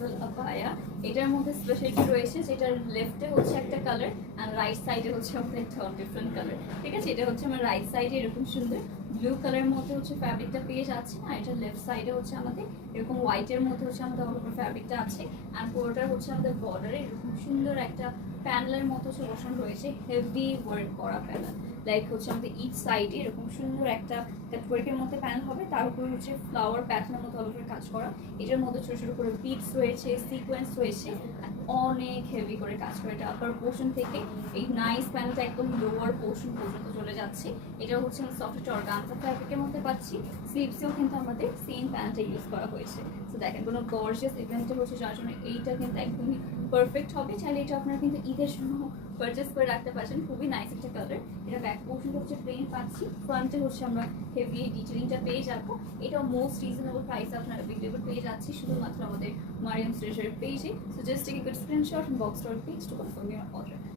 Travel abaya. এটার মধ্যে speciality রয়েছে যেটার লেফটে হচ্ছে একটা কালার অ্যান্ড রাইট সাইডে হচ্ছে আমাদের একটা ডিফারেন্ট কালার। ঠিক আছে, এটা হচ্ছে আমার রাইট সাইডে এরকম সুন্দর ব্লু কালারের মধ্যে হচ্ছে ফ্যাব্রিকটা পেয়ে যাচ্ছে, আর এটা লেফট সাইডে হচ্ছে আমাদের এরকম হোয়াইটের মধ্যে হচ্ছে আমাদের অল ওভার ফ্যাব্রিকটা আছে। অ্যান্ড পুরোটার হচ্ছে আমাদের বর্ডারে এরকম সুন্দর একটা প্যানেলের মতো হচ্ছে বসানো রয়েছে, হেভি ওয়ার্ক করা প্যানেল। লাইক হচ্ছে আমাদের ইচ সাইডে এরকম সুন্দর একটা কাটওয়ার্কের মধ্যে প্যানেল হবে, তার উপরে হচ্ছে ফ্লাওয়ার প্যাটার্নের মতো অল ওভার কাজ করা। এটার মধ্যে ছোটো ছোটো করে বিটস রয়েছে, সিকোয়েন্স রয়েছে, অনেক হেভি করে কাজ করে। এটা আপার পোর্শন থেকে এই নাইস প্যান্টটা একদম লোয়ার পোর্শন পর্যন্ত চলে যাচ্ছে। এটা হচ্ছে আমরা সফট অর্গানজা ফ্যাব্রিকের মধ্যে পাচ্ছি। স্লিভসেও কিন্তু আমাদের সেম প্যান্টটা ইউজ করা হয়েছে। তো দেখেন কোনো গর্জিয়াস ইভেন্টে হচ্ছে যার জন্য এইটা কিন্তু একদমই পারফেক্ট হবে। চাইলে এটা আপনারা কিন্তু ঈদের জন্য পারচেস করে রাখতে পারছেন, খুবই নাইস একটা কালার। এটা ব্যাক পোর্শনটা হচ্ছে প্লেন পাচ্ছি, ফ্রন্টে হচ্ছে আমরা হেভি ডিটেলিংটা পেয়ে যাবো। এটা মোস্ট রিজনেবল প্রাইসে আপনারা অ্যাভেলেবল পেয়ে যাচ্ছি শুধুমাত্র আমাদের মারিয়াম স্ট্রেজারের পেজে। So just take a good screenshot and box our page to confirm your order.